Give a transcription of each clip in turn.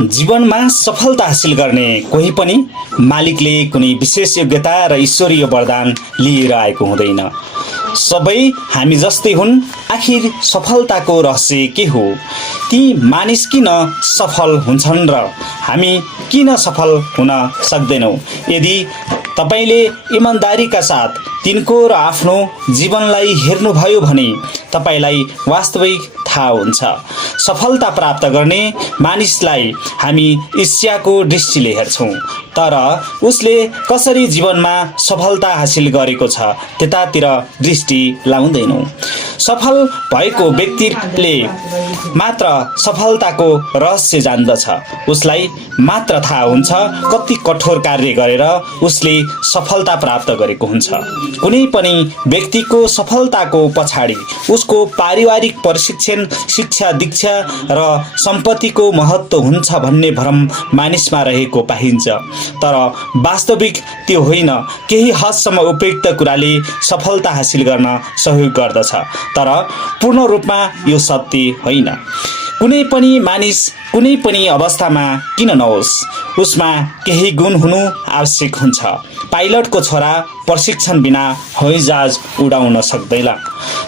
जीवनमा सफलता हासिल गर्ने कोही पनि मालिकले कुनै विशेष योग्यता र ईश्वरीय वरदान लिएर आएको हुँदैन। सबै हामी जस्तै हुन्। आखिर सफलताको रहस्य के हो? ती मानिस किन सफल हुन्छन् र हामी किन सफल हुन सक्दैनौँ? यदि तपाईले इमानदारीका साथ तिनको र आफ्नो जीवनलाई हेर्नुभयो भने तपाईलाई वास्तविक थाहा हुन्छ। सफलता प्राप्त गर्ने मानिसलाई हामी ईर्ष्याको दृष्टिले हेर्छौँ, तर उसले कसरी जीवनमा सफलता हासिल गरेको छ त्यतातिर दृष्टि लाउँदैनौँ। सफल भएको व्यक्तिले मात्र सफलताको रहस्य जान्दछ। उसलाई मात्र थाहा हुन्छ कति कठोर कार्य गरेर उसले सफलता प्राप्त गरेको हुन्छ। कुनै पनि व्यक्तिको सफलताको पछाडि उसको पारिवारिक प्रशिक्षण, शिक्षा, दीक्षा र सम्पत्तिको महत्त्व हुन्छ भन्ने भ्रम मानिसमा रहेको पाइन्छ, तर वास्तविक त्यो होइन। केही हदसम्म उपयुक्त कुराले सफलता हासिल गर्न सहयोग गर्दछ, तर पूर्ण रूपमा यो सत्य होइन। कुनै पनि मानिस कुनै पनि अवस्थामा किन नहोस्, उसमा केही गुण हुनु आवश्यक हुन्छ। पाइलटको छोरा प्रशिक्षण बिना हवाईजहाज उडाउन सक्दैन।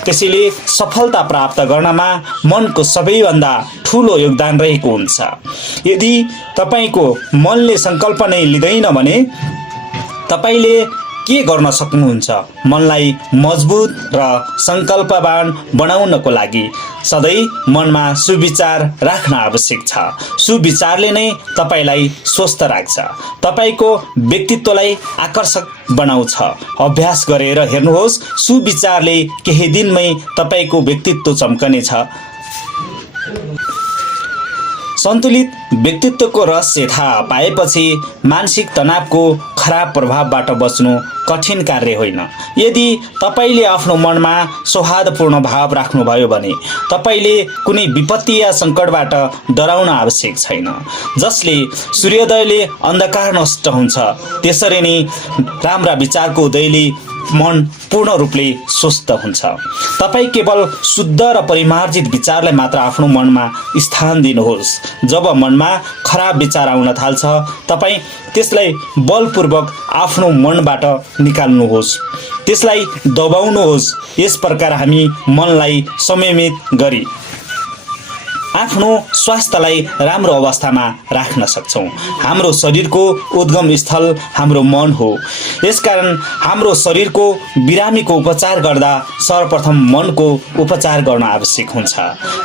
त्यसैले सफलता प्राप्त गर्नमा मनको सबैभन्दा ठुलो योगदान रहेको हुन्छ। यदि तपाईको मनले सङ्कल्प नै लिँदैन भने तपाईले के गर्न सक्नुहुन्छ? मनलाई मजबुत र सङ्कल्पवान बनाउनको लागि सधैँ मनमा सुविचार राख्न आवश्यक छ। सुविचारले नै तपाईलाई स्वस्थ राख्छ, तपाईको व्यक्तित्वलाई आकर्षक बनाउँछ। अभ्यास गरेर हेर्नुहोस्, सुविचारले केही दिनमै तपाईको व्यक्तित्व चम्कनेछ। सन्तुलित व्यक्तित्वको रहस्य थाहा पाएपछि मानसिक तनावको खराब प्रभावबाट बच्नु कठिन कार्य होइन। यदि तपाईले आफ्नो मनमा सौहार्दपूर्ण भाव राख्नुभयो भने तपाईले कुनै विपत्ति या सङ्कटबाट डराउन आवश्यक छैन। जसले सूर्योदयले अन्धकार नष्ट हुन्छ, त्यसरी नै राम्रा विचारको उदयले मन पूर्ण रूपले स्वस्थ हुन्छ। तपाईँ केवल शुद्ध र परिमार्जित विचारलाई मात्र आफ्नो मनमा स्थान दिनुहोस्। जब मनमा खराब विचार आउन थाल्छ, तपाईँ त्यसलाई बलपूर्वक आफ्नो मनबाट निकाल्नुहोस्, त्यसलाई दबाउनुहोस्। यस प्रकार हामी मनलाई संयमित गरी आफ्नो स्वास्थ्यलाई राम्रो अवस्थामा राख्न सक्छौँ। हाम्रो शरीरको उद्गम स्थल हाम्रो मन हो। यसकारण हाम्रो शरीरको बिरामीको उपचार गर्दा सर्वप्रथम मनको उपचार गर्न आवश्यक हुन्छ।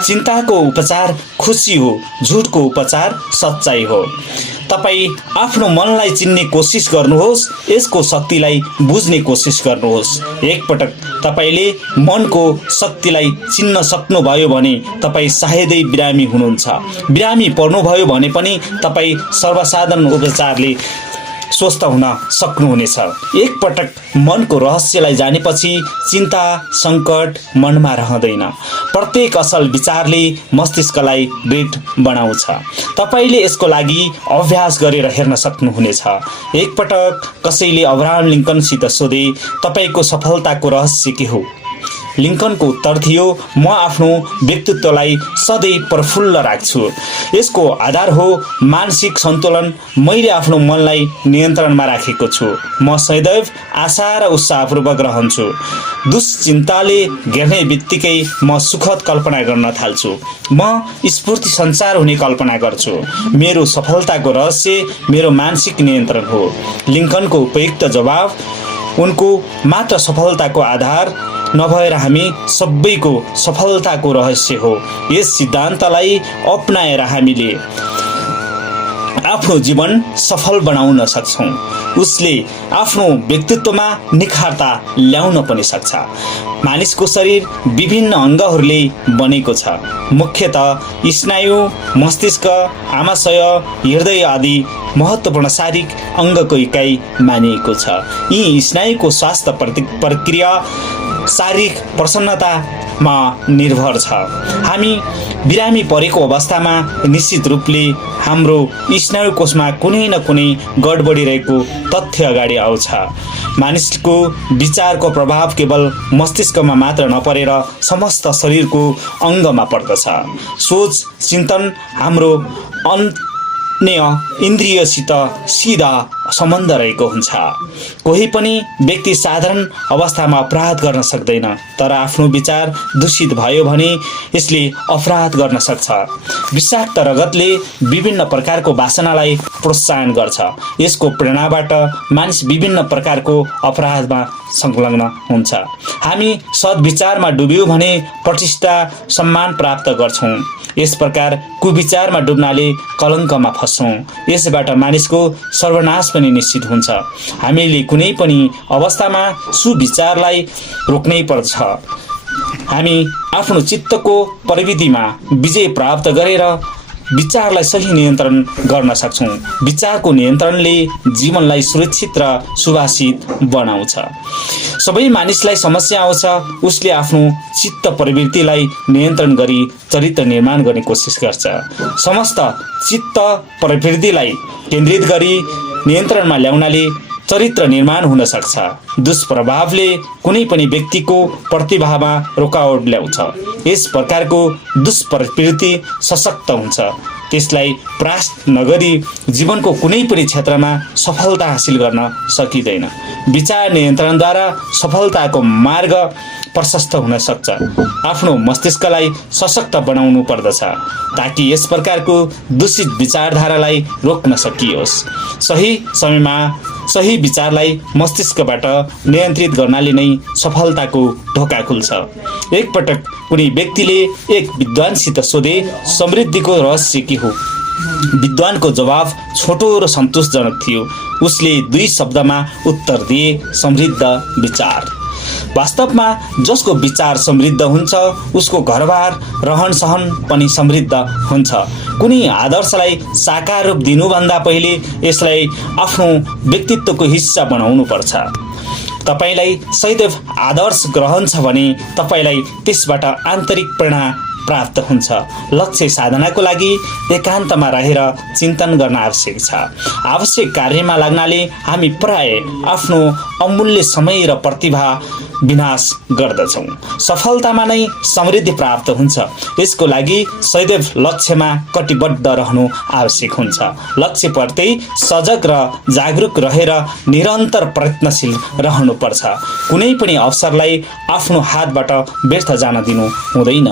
चिन्ताको उपचार खुसी हो, झुटको उपचार सच्चाइ हो। तपाईँ आफ्नो मनलाई चिन्ने कोसिस गर्नुहोस्, यसको शक्तिलाई बुझ्ने कोसिस गर्नुहोस्। एकपटक तपाईले मनको शक्तिलाई चिन्न सक्नुभयो भने तपाईँ सायदै बिरामी हुनुहुन्छ। बिरामी पर्नुभयो भने पनि तपाईँ सर्वसाधारण उपचारले स्वस्थ हुन सक्नुहुनेछ। एकपटक मनको रहस्यलाई जानेपछि चिन्ता, सङ्कट मनमा रहँदैन। प्रत्येक असल विचारले मस्तिष्कलाई दृढ बनाउँछ। तपाईले यसको लागि अभ्यास गरेर हेर्न सक्नुहुनेछ। एकपटक कसैले अब्राहम लिङ्कनसित सोधे, तपाईको सफलताको रहस्य के हो? लिङ्कनको उत्तर थियो, म आफ्नो व्यक्तित्वलाई सधैँ प्रफुल्ल राख्छु। यसको आधार हो मानसिक सन्तुलन। मैले आफ्नो मनलाई नियन्त्रणमा राखेको छु। म सदैव आशा र उत्साहपूर्वक रहन्छु। दुश्चिन्ताले घेर्ने बित्तिकै म सुखद कल्पना गर्न थाल्छु। म स्फूर्ति सञ्चार हुने कल्पना गर्छु। मेरो सफलताको रहस्य मेरो मानसिक नियन्त्रण हो। लिङ्कनको उपयुक्त जवाब उनको मात्र सफलताको आधार नभएर हामी सबैको सफलताको रहस्य हो। यस सिद्धान्तलाई अपनाएर हामीले आफ्नो जीवन सफल बनाउन सक्छौँ। उसले आफ्नो व्यक्तित्वमा निखारता ल्याउन पनि सक्छ। मानिसको शरीर विभिन्न अङ्गहरूले बनेको छ। मुख्यतः स्नायु, मस्तिष्क, आमाशय, हृदय आदि महत्त्वपूर्ण शारीरिक अङ्गको इकाइ मानिएको छ। यी स्नायुको स्वास्थ्य प्रक्रिया शारीरिक प्रसन्नतामा निर्भर छ। हामी बिरामी परेको अवस्थामा निश्चित रूपले हाम्रो स्नायु कोषमा कुनै न कुनै गडबडी रहेको तथ्य अगाडि आउँछ। मानिसको विचारको प्रभाव केवल मस्तिष्कमा मात्र नपरेर समस्त शरीरको अङ्गमा पर्दछ। सोच, चिन्तन हाम्रो इन्द्रियसित सिधा सम्बन्ध रहेको हुन्छ। कोही पनि व्यक्ति साधारण अवस्थामा अपराध गर्न सक्दैन, तर आफ्नो विचार दूषित भयो भने यसले अपराध गर्न सक्छ। विषाक्त रगतले विभिन्न प्रकारको वासनालाई प्रोत्साहन गर्छ। यसको प्रेरणाबाट मानिस विभिन्न प्रकारको अपराधमा संलग्न हुन्छ। हामी सद्विचारमा डुब्यौँ भने प्रतिष्ठा सम्मान प्राप्त गर्छौँ। यस प्रकार कुविचारमा डुब्नाले कलङ्कमा फस्छौँ। यसबाट मानिसको सर्वनाश पनि निश्चित हुन्छ। हामीले कुनै पनि अवस्थामा सुविचारलाई रोक्नै पर्छ। हामी आफ्नो चित्तको प्रविधिमा विजय प्राप्त गरेर विचारलाई सही नियन्त्रण गर्न सक्छौँ। विचारको नियन्त्रणले जीवनलाई सुरक्षित र सुभाषित बनाउँछ। सबै मानिसलाई समस्या आउँछ, उसले आफ्नो चित्त प्रवृत्तिलाई नियन्त्रण गरी चरित्र निर्माण गर्ने कोसिस गर्छ। समस्त चित्त प्रवृत्तिलाई केन्द्रित गरी नियन्त्रणमा ल्याउनाले चरित्र निर्माण हुन सक्छ। दुष्प्रभावले कुनै पनि व्यक्तिको प्रतिभामा रोकावट ल्याउँछ। यस प्रकारको दुष्प्रवृत्ति सशक्त हुन्छ। त्यसलाई परास्त नगरी जीवनको कुनै पनि क्षेत्रमा सफलता हासिल गर्न सकिँदैन। विचार नियन्त्रणद्वारा सफलताको मार्ग प्रशस्त हुन सक्छ। आफ्नो मस्तिष्कलाई सशक्त बनाउनु पर्दछ ताकि यस प्रकारको दूषित विचारधारालाई रोक्न सकियोस्। सही समयमा सही विचारलाई मस्तिष्कबाट नियन्त्रित गर्नाले नै सफलताको ढोका खुल्छ। एकपटक कुनै व्यक्तिले एक विद्वानसित सोधे, समृद्धिको रहस्य के हो? विद्वानको जवाब छोटो र सन्तोषजनक थियो। उसले 2 शब्दमा उत्तर दिए, समृद्ध विचार। वास्तवमा जसको विचार समृद्ध हुन्छ उसको घरबार रहन सहन पनि समृद्ध हुन्छ। कुनै आदर्शलाई साकार रूप दिनुभन्दा पहिले यसलाई आफ्नो व्यक्तित्वको हिस्सा बनाउनु पर्छ। तपाईलाई सदैव आदर्श रहन्छ भने तपाईलाई त्यसबाट आन्तरिक प्रेरणा प्राप्त हुन्छ। लक्ष्य साधनाको लागि एकान्तमा रहेर चिन्तन गर्न आवश्यक छ। आवश्यक कार्यमा लाग्नाले हामी प्राय आफ्नो अमूल्य समय र प्रतिभा विनाश गर्दछौँ। सफलतामा नै समृद्धि प्राप्त हुन्छ। यसको लागि सदैव लक्ष्यमा कटिबद्ध रहनु आवश्यक हुन्छ। लक्ष्यप्रति सजग र जागरुक रहेर निरन्तर प्रयत्नशील रहनुपर्छ। कुनै पनि अवसरलाई आफ्नो हातबाट व्यर्थ जान दिनु हुँदैन।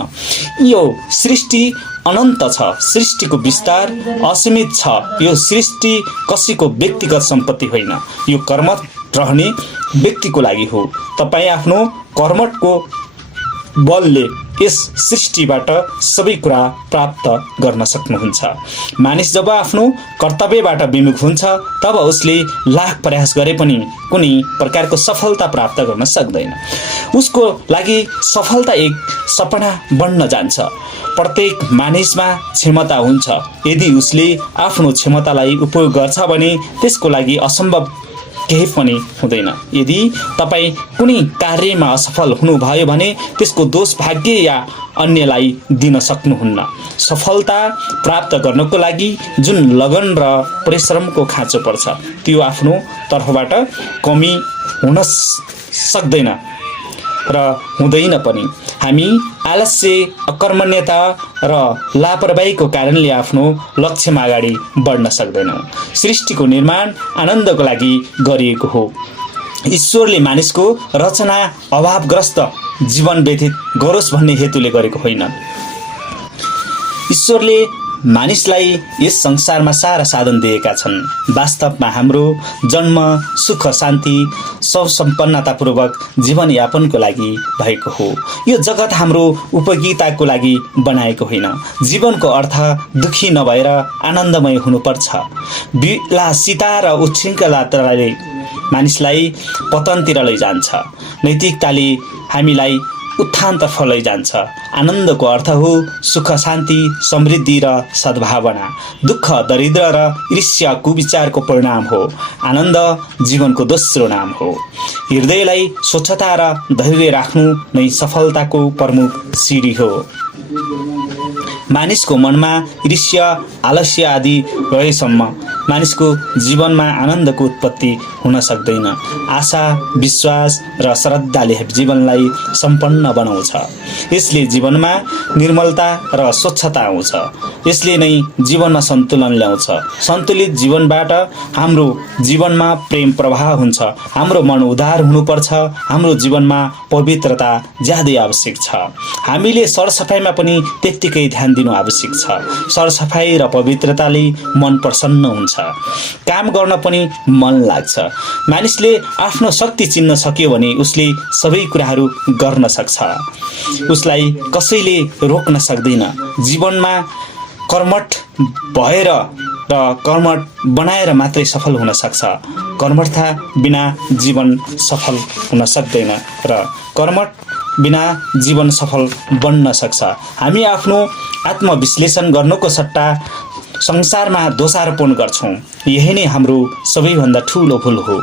यो सृष्टि अनन्त छ। सृष्टिको विस्तार असीमित छ। यो सृष्टि कसैको व्यक्तिगत सम्पत्ति होइन। यो कर्मठ रहने व्यक्तिको लागि हो। तपाईँ आफ्नो कर्मठको बलले यस सृष्टिबाट सबै कुरा प्राप्त गर्न सक्नुहुन्छ। मानिस जब आफ्नो कर्तव्यबाट विमुख हुन्छ तब उसले लाख प्रयास गरे पनि कुनै प्रकारको सफलता प्राप्त गर्न सक्दैन। उसको लागि सफलता एक सपना बन्न जान्छ। प्रत्येक मानिसमा क्षमता हुन्छ। यदि उसले आफ्नो क्षमतालाई उपयोग गर्छ भने त्यसको लागि असम्भव केही पनि हुँदैन। यदि तपाईँ कुनै कार्यमा असफल हुनुभयो भने त्यसको दोष भाग्य या अन्यलाई दिन सक्नुहुन्न। सफलता प्राप्त गर्नको लागि जुन लगन र परिश्रमको खाँचो पर्छ त्यो आफ्नो तर्फबाट कमी हुन सक्दैन र हुँदैन पनि। हामी आलस्य, अकर्मण्यता र लापरवाहीको कारणले आफ्नो लक्ष्यमा अगाडि बढ्न सक्दैनौँ। सृष्टिको निर्माण आनन्दको लागि गरिएको हो। ईश्वरले मानिसको रचना अभावग्रस्त जीवन व्यतीत गरोस् भन्ने हेतुले गरेको होइन। ईश्वरले मानिसलाई यस संसारमा सारा साधन दिएका छन्। वास्तवमा हाम्रो जन्म सुख शान्ति सम्पन्नतापूर्वक जीवनयापनको लागि भएको हो। यो जगत हाम्रो उपयोगिताको लागि बनाएको होइन। जीवनको अर्थ दुखी नभएर आनन्दमय हुनुपर्छ। विलासिता र उच्छृङ्खलताले मानिसलाई पतनतिर लैजान्छ। नैतिकताले हामीलाई उत्थानतर्फ लैजान्छ। आनन्दको अर्थ हो सुख शान्ति समृद्धि र सद्भावना। दुःख दरिद्र र ईर्ष्या कुविचारको परिणाम हो। आनन्द जीवनको दोस्रो नाम हो। हृदयलाई स्वच्छता र धैर्य राख्नु नै सफलताको प्रमुख सिडी हो। मानिसको मनमा ईर्ष्या आलस्य आदि रहेसम्म मानिसको जीवनमा आनन्दको उत्पत्ति हुन सक्दैन। आशा, विश्वास र श्रद्धाले जीवनलाई सम्पन्न बनाउँछ। यसले जीवनमा निर्मलता र स्वच्छता आउँछ। यसले नै जीवनमा सन्तुलन ल्याउँछ। सन्तुलित जीवनबाट हाम्रो जीवनमा प्रेम प्रवाह हुन्छ। हाम्रो मन उदार हुनुपर्छ। हाम्रो जीवनमा पवित्रता ज्यादै आवश्यक छ। हामीले सरसफाइमा पनि त्यत्तिकै ध्यान दिनु आवश्यक छ। सरसफाइ र पवित्रताले मन प्रसन्न हुन्छ। काम गर्न पनि मन लाग्छ। मानिसले आफ्नो शक्ति चिन्न सक्यो भने उसले सबै कुराहरू गर्न सक्छ। उसलाई कसैले रोक्न सक्दैन। जीवनमा कर्मठ भएर र कर्मठ बनाएर मात्रै सफल हुन सक्छ। कर्मठता बिना जीवन सफल हुन सक्दैन र कर्मठ बिना जीवन सफल बन्न सक्छ। हामी आफ्नो आत्मविश्लेषण गर्नुको सट्टा संसारमा दोषारोपण गर्छौँ। यही नै हाम्रो सबैभन्दा ठुलो भुल हो।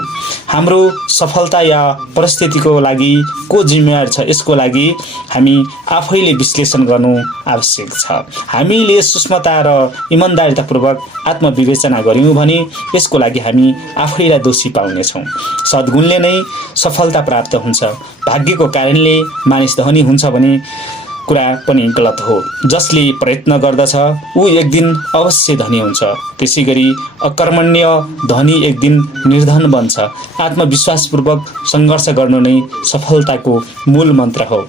हाम्रो सफलता या परिस्थितिको लागि को जिम्मेवार छ, यसको लागि हामी आफैले विश्लेषण गर्नु आवश्यक छ। हामीले सूक्ष्मता र इमान्दारितापूर्वक आत्मविवेचना गर्यौँ भने यसको लागि हामी आफैलाई दोषी पाउनेछौँ। सद्गुणले नै सफलता प्राप्त हुन्छ। भाग्यको कारणले मानिस धनी हुन्छ भने कुरा पनि गलत हो। जसले प्रयत्न गर्दछ ऊ एक दिन अवश्य धनी हुन्छ। त्यसैगरी अकर्मण्य धनी एक दिन निर्धन बन्छ। आत्मविश्वासपूर्वक सङ्घर्ष गर्नु नै सफलताको मूल मन्त्र हो।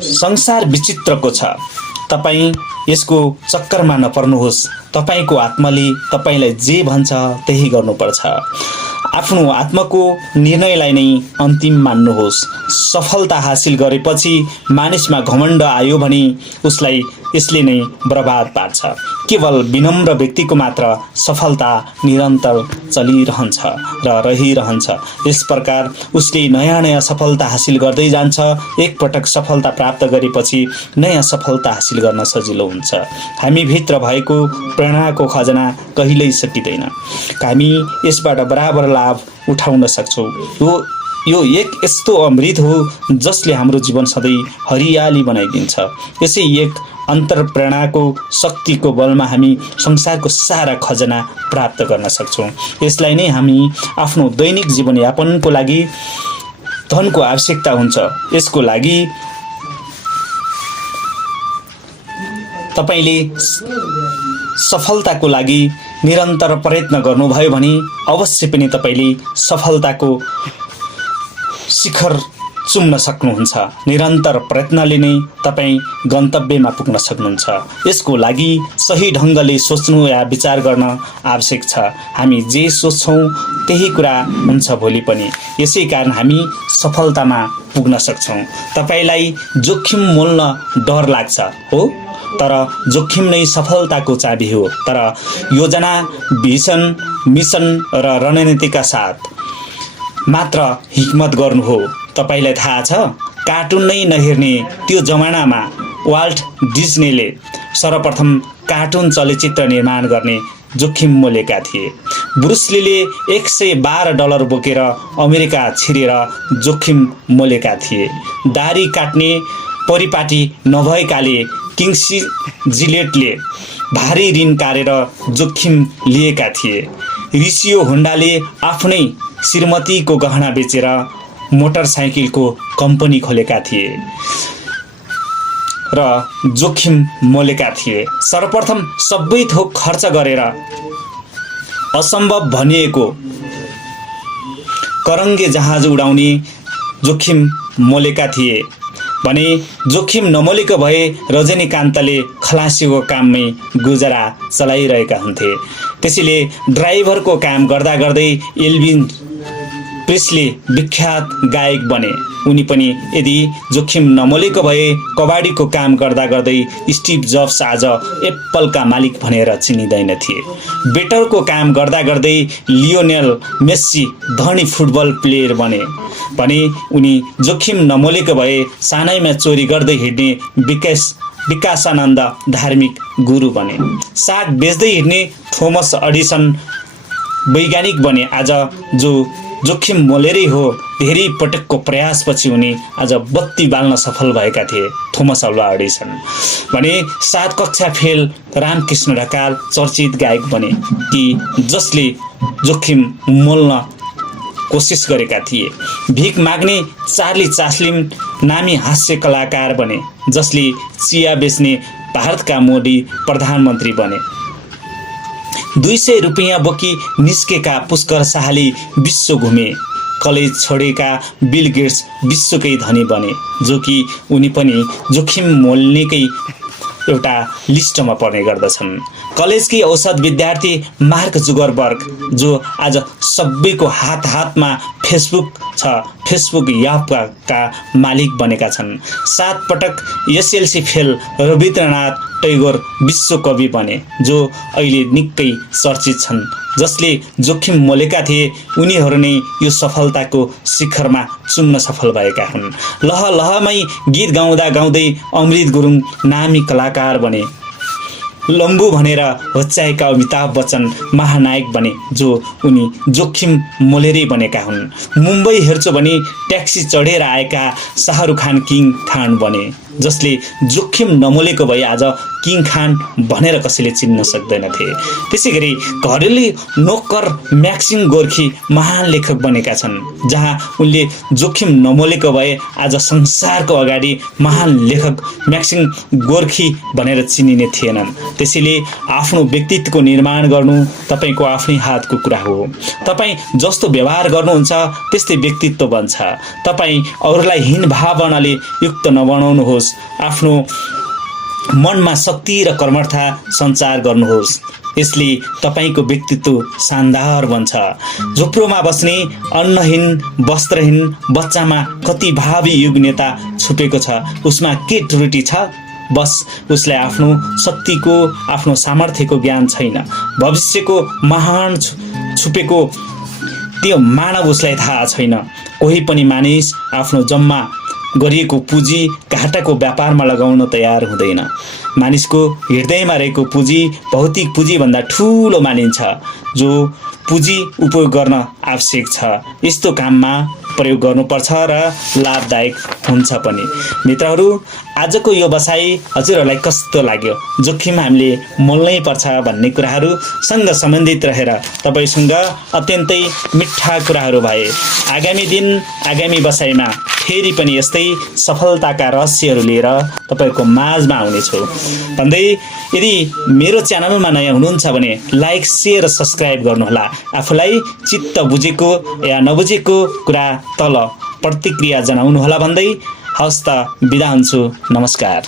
संसार विचित्रको छ। तपाईँ यसको चक्करमा नपर्नुहोस्। तपाईँको आत्माले तपाईँलाई जे भन्छ त्यही गर्नुपर्छ। आफ्नो आत्माको निर्णयलाई नै अन्तिम मान्नुहोस्। सफलता हासिल गरेपछि मानिसमा घमण्ड आयो भने उसलाई यसले नै बर्बाद पार्छ। केवल विनम्र व्यक्तिको मात्र सफलता निरन्तर चलिरहन्छ र रहिरहन्छ। यस प्रकार उसले नयाँ नयाँ सफलता हासिल गर्दै जान्छ। एकपटक सफलता प्राप्त गरेपछि नयाँ सफलता हासिल गर्न सजिलो हुन्छ। हामी भित्र भएको प्रेरणाको खजना कहिल्यै सकिँदैन। हामी यसबाट बराबर लाभ उठाउन सक्छौँ। यो एक यस्तो अमृत हो जसले हाम्रो जीवन सधैँ हरियाली बनाइदिन्छ। यसै एक अन्तर्प्रेरणाको शक्तिको बलमा हामी संसारको सारा खजना प्राप्त गर्न सक्छौँ। यसलाई नै हामी आफ्नो दैनिक जीवनयापनको लागि धनको आवश्यकता हुन्छ। यसको लागि तपाईँले सफलताको लागि निरन्तर प्रयत्न गर्नुभयो भने अवश्य पनि तपाईँले सफलताको शिखर चुम्न सक्नुहुन्छ। निरन्तर प्रयत्नले नै तपाईँ गन्तव्यमा पुग्न सक्नुहुन्छ। यसको लागि सही ढङ्गले सोच्नु या विचार गर्न आवश्यक छ। हामी जे सोच्छौँ त्यही कुरा हुन्छ भोलि पनि। यसै कारण हामी सफलतामा पुग्न सक्छौँ। तपाईँलाई जोखिम मोल्न डर लाग्छ हो, तर जोखिम नै सफलताको चाबी हो। तर योजना, भिजन, मिसन र रणनीतिका साथ मात्र हिम्मत गर्नु हो। तपाईँलाई थाहा छ, कार्टुन नै नहेर्ने त्यो जमानामा वाल्ट डिज्नीले सर्वप्रथम कार्टुन चलचित्र निर्माण गर्ने जोखिम मोलेका थिए। ब्रुस लीले $112 बोकेर अमेरिका छिरेर जोखिम मोलेका थिए। दारी काट्ने परिपाटी नभएकाले किङ्सी जिलेटले भारी ऋण काटेर जोखिम लिएका थिए। रिसियो होन्डाले आफ्नै श्रीमतीको गहना बेचेर मोटरसाइकलको कम्पनी खोलेका थिए र जोखिम मोलेका थिए। सर्वप्रथम सबै थोक खर्च गरेर असम्भव भनिएको करङ्गे जहाज उडाउने जोखिम मोलेका थिए भने जोखिम नमोलेको भए रजनीकान्तले खलासीको काममै गुजारा चलाइरहेका हुन्थे। त्यसैले ड्राइभरको काम गर्दा गर्दै एल्भिन प्रेस्ली विख्यात गायक बने। उनी पनि यदि जोखिम नमोलेको भए कबाडीको काम गर्दा गर्दै स्टिभ जब्स आज एप्पलका मालिक भनेर चिनिँदैन थिए। बेटरको काम गर्दा गर्दै लियोनेल मेस्सी धनी फुटबल प्लेयर बने भने उनी जोखिम नमोलेको भए सानैमा चोरी गर्दै हिँड्ने विकासानन्द धार्मिक गुरु बने। साग बेच्दै हिँड्ने थोमस एडिसन वैज्ञानिक बने। आज जो जोखिम मोलेरै हो धेरै पटकको प्रयासपछि उनी आज बत्ती बाल्न सफल भएका थिए। थोमस अल्वा एडिसन भने 7 कक्षा फेल रामकृष्ण ढकाल चर्चित गायक बने कि जसले जोखिम मोल्न कोसिस गरेका थिए। भिख माग्ने चार्ली चास्लिन नामी हास्य कलाकार बने जसले चिया बेच्ने भारतका मोदी प्रधानमन्त्री बने। 200 रुपैयाँ बोकी निस्केका पुष्कर शाहले विश्व घुमे। कलेज छोडेका बिल गेट्स विश्वकै धनी बने जो कि उनी पनि जोखिम मोल्नेकै एउटा लिस्टमा पर्ने गर्दछन्। कलेजकी औसत विद्यार्थी मार्क जुगरबर्ग जो आज सबैको हातमा फेसबुक छ, फेसबुक यापका मालिक बनेका छन्। 7 पटक एसएलसी फेल रविन्द्रनाथ टैगोर विश्वकवि बने जो अहिले निकै चर्चित छन्। जसले जोखिम मोलेका थिए उनीहरू नै यो सफलताको शिखरमा चुम्न सफल भएका हुन्। लह लहमै गीत गाउँदा गाउँदै अमृत गुरुङ नामी कलाकार बने। लम्बु भनेर होच्याएका अमिताभ बच्चन महानायक बने जो उनी जोखिम मोलेरै बनेका हुन्। मुम्बई हेर्छु भने ट्याक्सी चढेर आएका शाहरुख खान किङ खान बने जसले जोखिम नमोलेको भए आज किङ खान भनेर कसैले चिन्न सक्दैनथे। त्यसैगरी घरेलु नोकर म्याक्सिम गोर्खी महान लेखक बनेका छन् जहाँ उनले जोखिम नमोलेको भए आज संसारको अगाडि महान लेखक म्याक्सिम गोर्खी भनेर चिनिने थिएनन्। त्यसैले आफ्नो व्यक्तित्वको निर्माण गर्नु तपाईको आफ्नै हातको कुरा हो। तपाई जस्तो व्यवहार गर्नुहुन्छ त्यस्तै व्यक्तित्व बन्छ। तपाई अरूलाई हीन भावनाले युक्त नबनाउनुहोस्। आफ्नो मनमा शक्ति र कर्मठता सञ्चार गर्नुहोस्। यसले तपाईको व्यक्तित्व शानदार बन्छ। झुप्रोमा बस्ने अन्नहीन वस्त्रहीन बच्चामा कति भावी युग नेता छुपेको छ, उसमा के त्रुटि छ? बस उसलाई आफ्नो शक्तिको आफ्नो सामर्थ्यको ज्ञान छैन। भविष्यको महान छुपेको त्यो मानव उसलाई थाहा छैन। कोही पनि मानिस आफ्नो जम्मा गरिएको पुँजी घाटाको व्यापारमा लगाउन तयार हुँदैन। मानिसको हृदयमा रहेको पुँजी भौतिक पुँजीभन्दा ठुलो मानिन्छ जो पुँजी उपयोग गर्न आवश्यक छ। यस्तो काममा प्रयोग गर्नुपर्छ र लाभदायक हुन्छ पनि। मित्रहरू, आजको यो बसाइ हजुरहरूलाई कस्तो लाग्यो? जोखिम हामीले मोल्नै पर्छ भन्ने कुराहरूसँग सम्बन्धित रहेर तपाईसँग अत्यन्तै मिठा कुराहरू भए। आगामी दिन आगामी बसाइमा फेरि पनि यस्तै सफलताका रहस्यहरू लिएर तपाईको माझमा आउनेछु भन्दै यदि मेरो च्यानलमा नयाँ हुनुहुन्छ भने लाइक, शेयर र सब्स्क्राइब गर्नुहोला। आफूलाई चित्त बुझेको या नबुझेको कुरा तल प्रतिक्रिया जनाउनुहोला भन्दै हस्त बिदा हुन्छु। नमस्कार।